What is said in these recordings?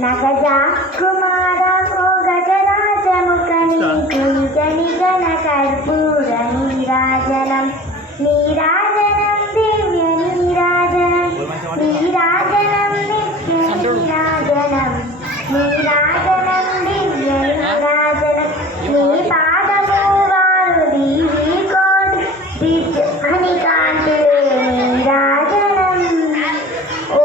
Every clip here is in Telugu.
నగజ కుమార గజరాజముఖని కునిజని గణ కర్పూర నీరాజనం నీరాజనం దివ్య నీరాజనం నీరాజనం నిత్య నీరాజనం నీరాజనం దివ్య నీరాజనం నీ పాదము వారు దీవి కోటి అని కాంతులే నీరాజనం ఓ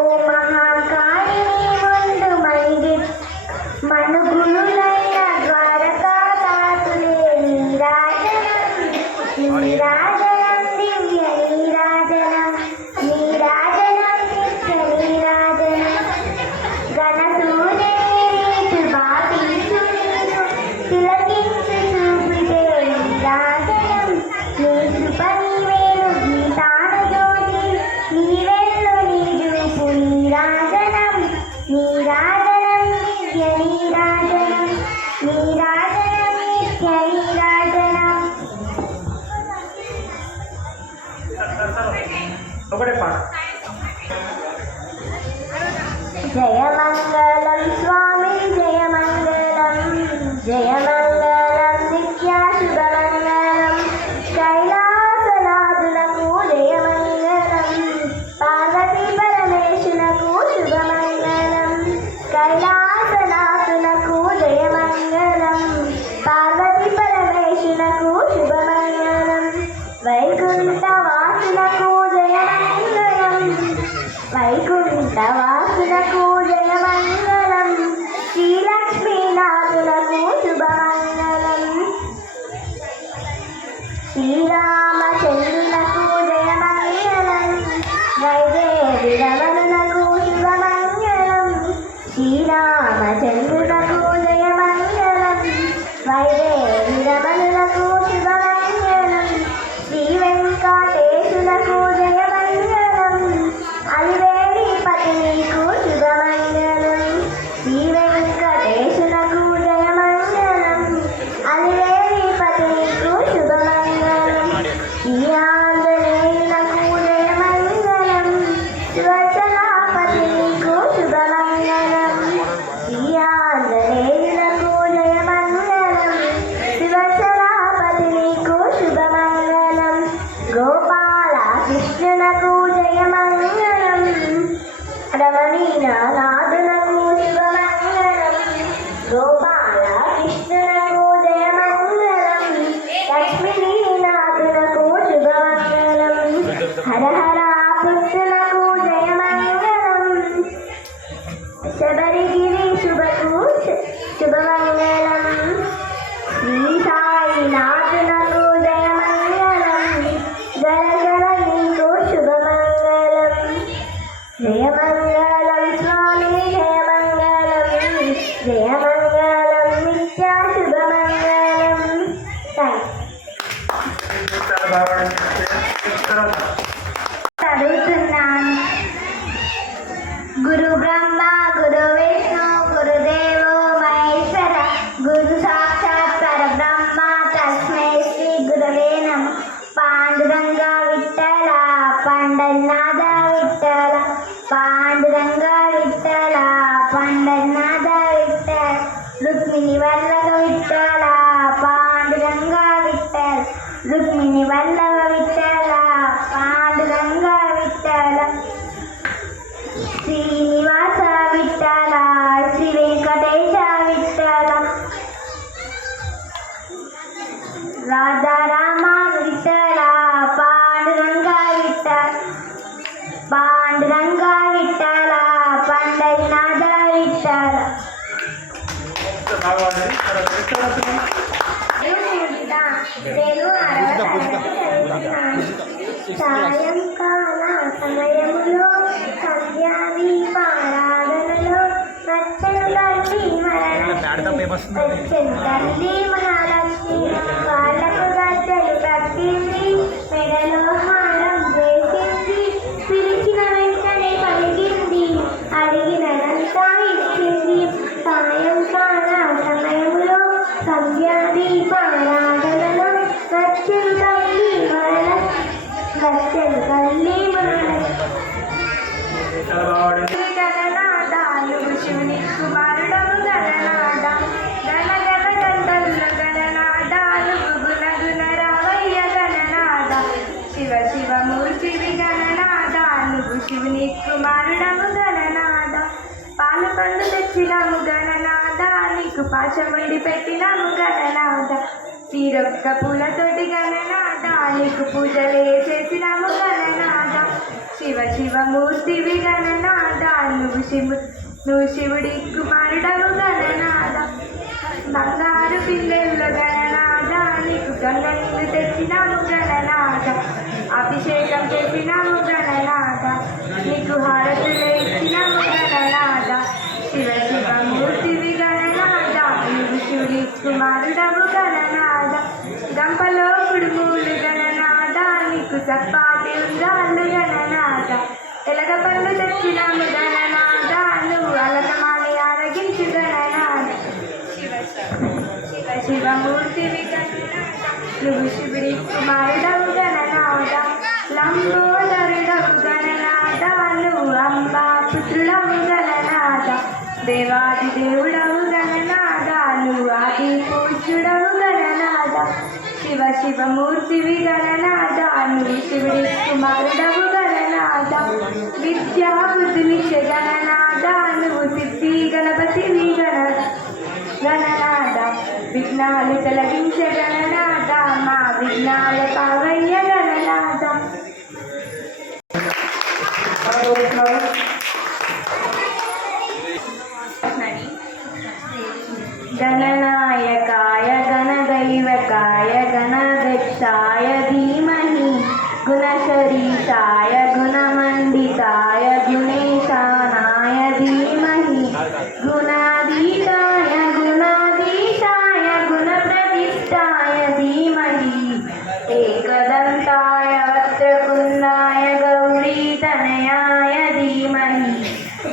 మనుగులైన ద్వారకాదాసులే నీరాజనం నీరాజనం దివ్య నీరాజనం నీరాజనం నిత్య నీరాజనం గణసూర్యుని బాటి తిలకించు చూపితే నీరాజనం నీ కృప నీవేను గీతాన జ్యోతి నీవెల్లు నీ చూపు నీరాజనం నీరాజనం నిత్య నీరాజనం నీరాజనం నిత్య నీరాజనం. జయమంగళం స్వామి జయమంగళం జయమంగళం నిత్య శుభమంగళం కైలాసనాథులకు జయమంగళం పార్వతీ పరమేశునకు శుభమంగళం కైలాసనాథులకు జయమంగళం పార్వతీ పరమేశునకు శుభమంగళం వైకుంఠవాసులకు జయమంగళం వైకుంఠవాసులకు జయమంగళం శ్రీలక్ష్మీనాథులకు శుభమంగళం శ్రీరామచంద్రులకు జయమంగళం వైదేవి రమణులకు శుభమంగళం శ్రీరామచంద్రులకు జయమంగళం వైదేవి రమణులకు శుభమంగళం శ్రీ వెంకటేశులకు జయమంగళం అలివేలి పతి నీకు శుభమంగళం శ్రీ వెంకటేశులకు జయమంగళం అలివేలి పతి నీకు శుభమంగళం శ్రీ ఆంజనేయులకు జయమంగళం శివచలాపతి నీకు శుభమంగళం శ్రీ ఆంజనేయులకు జయమంగళం శివచలాపతి నీకు శుభమంగళం గోపాల కృష్ణునకు జయమంగళం రమణీనాథునకు శుభమంగళం గోపాల కృష్ణునకు జయమంగళం లక్ష్మీనాథునకు శుభమంగళం హర హర పుత్రులకు జయమంగళం శబరిగిరి శుభకు శుభమంగళం శ్రీ సాయినాథునకు జయమంగళం జయ జయ నీకు శుభమంగళం జయమంగళం స్వామి జయమంగళం జయమంగళం నిత్య శుభమంగళం. చదువుతున్నాను. గురు బ్రహ్మ గురు విష్ణు గురుదేవో మహేశ్వర గురు సాక్షాత్ పరబ్రహ్మ తస్మై శ్రీ గురవే నమః. పాండురంగ విఠల పండరినాథ విఠల పాండురంగ విఠల పండరినాథ విఠల రుక్మిణి వల్లభ విఠల పాండురంగ విఠల రుక్మిణి వల్లభ విఠల సాయంకాల సమయములో సంధ్యాదీపారాధనలో వచ్చెను తల్లి మహాలక్ష్మి వాళ్ళకు గద్దెలు కట్టింది మెడలో హారం వేసింది పిలిచిన వెంటనే పలికింది అడిగినదంతా ఇచ్చింది సాయంకాల సమయములో సంధ్యాదీపారాధనలో వచ్చెను తల్లి గణనాదాలు శివుని కుమారుడము గణనాద గణ గణ గంటల్లో గణనాదాలు గుణ గుణ రావయ్య గణనాద శివ శివమూర్తివి గణనాదాలు శివుని కుమారుడము గణనాద పాలు పండు తెచ్చినాము గణనాద నీకు పాశముండి పెట్టినాము గణనాద తీరొక్క పూలతోటి గణనాద నీకు పూజలే చేసినాము గణనాద శివ శివమూర్తివి గణనాద నువ్వు శివుడి కుమారుడవు గణనాద బంగారు పిల్లెల్లో గణనాద నీకు గంగ నీళ్ళు తెచ్చినాము గణనాద అభిషేకం చేసినాము గణనాద నీకు హారతులు ఇచ్చినాము గణనాద శివ శివమూర్తివి గణనాద నువ్వు శివుడి కుమారుడవు గణనాద గంపలో కుడుములు గణనాద నీకు చప్పాటి ఉండాలు గణనాద ఎలగ పండు తెచ్చినాము గణనాద నువ్వు అలకమాని ఆరగించు గణనాద శివ శివమూర్తివి గణనాద నువ్వు శివుడి కుమారుడవు గణనాద లంబోదరుడవు గణనాద నువ్వు అంబా పుత్రుడవు గణనాద దేవాది దేవుడవు గణనాద నువ్వు ఆది పూజ్యుడవు గణనాద శివ శివమూర్తివి గణనాద నువ్వు శివుడి కుమారుడవు గణనాద విద్యా బుద్ధినిచ్చే గణనాద నువ్వు సిద్ధి గణపతివి గణనాద విఘ్నాలు తొలగించే గణనాద మా విఘ్నాల పావయ్య గణనాద గణనాయకాయ గణదైవకాయ గణదక్షాయ ధీమహి గుణశరీషాయ గుణమండితాయ గుణేశానాయ ధీమహి గుణాధీతాయ గుణాధీశాయ గుణప్రతిష్ఠాయ ధీమహి ఏకదంతాయ వక్రకుండాయ గౌరీతనయాయ ధీమహి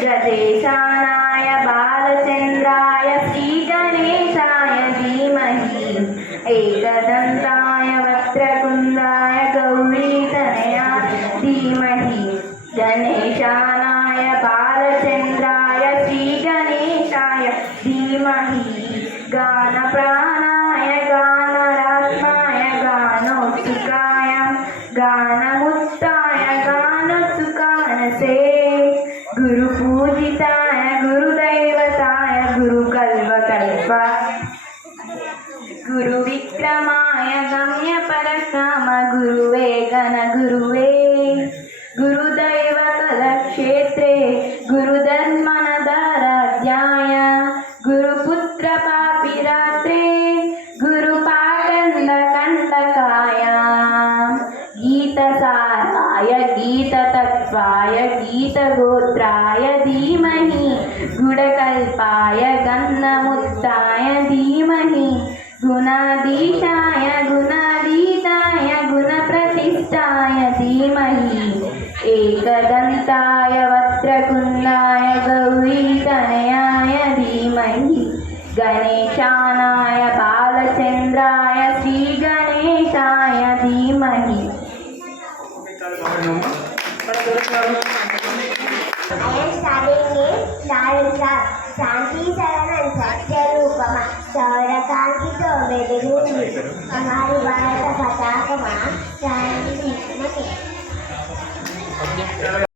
గజేశానాయ బాలచంద్రాయ శ్రీగణేశాయ ధీమహి ఏకదంతాయ వక్రకుండాయ గౌరీతనయాయ ధీమహి గణేశానాయ బాలచంద్రాయ శ్రీగణేశాయ ధీమహి గానప్రాణాయ గానరాత్మాయ గానోత్సుకాయ గానముత్తాయ గానోత్సుకానసే గురుపూజితాయ గురుదైవతాయ గురుకల్పకల్ప గురువిక్రమాయ గమ్యపరకామ గురువే గణ గురువే గురుదైవకలక్షేత్రే గురుధర్మనదారాధ్యాయ గురుపుత్ర పాపిరాత్రే గురుపాకండకంటకాయ గీతసారాయ గీతతత్వాయ గీతగోత్రాయ ధీమహి గుడకల్పాయ గంధముత్తాయ ధీమహి గుణాధీశాయ గుణాధీతాయ గుణప్రతిష్ఠాయ ధీమహి ఏకదంతాయ వక్రకుండాయ గౌరీతనయాయ ధీమహి గణేశానాయ బాలచంద్రాయ శ్రీగణేశాయ ధీమహి శాంతి శరణం సత్యరూపమా సౌరకాంతితో వెలుగుంది అమారి భారత పతాకమా శాంతి